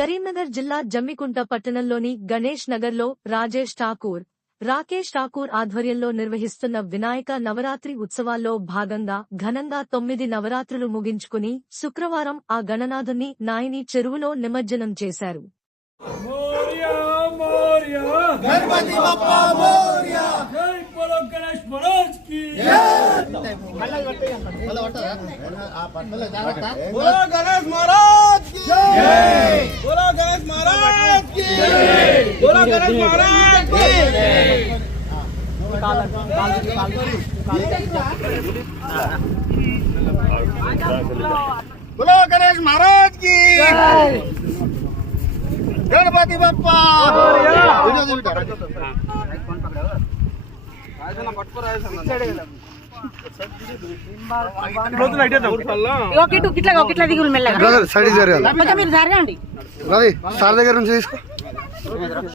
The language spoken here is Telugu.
కరీంనగర్ జిల్లా జమ్మికుంట పట్టణంలోని గణేష్ నగర్లో రాకేష్ ఠాకూర్ ఆధ్వర్యంలో నిర్వహిస్తున్న వినాయక నవరాత్రి ఉత్సవాల్లో భాగంగా ఘనంగా 9 నవరాత్రులు ముగించుకుని శుక్రవారం ఆ గణనాథుని నాయని చెరువులో నిమజ్జనం చేశారు. गणपति बप्पा मोरया जय बोलो गणेश महाराज की बोलो गणेश महाराज की जय बोलो गणेश महाराज की जय बोलो गणेश महाराज की बोलो गणेश महाराज की गणपति बप्पा సార్ దగ్గర నుంచి తీసుకో.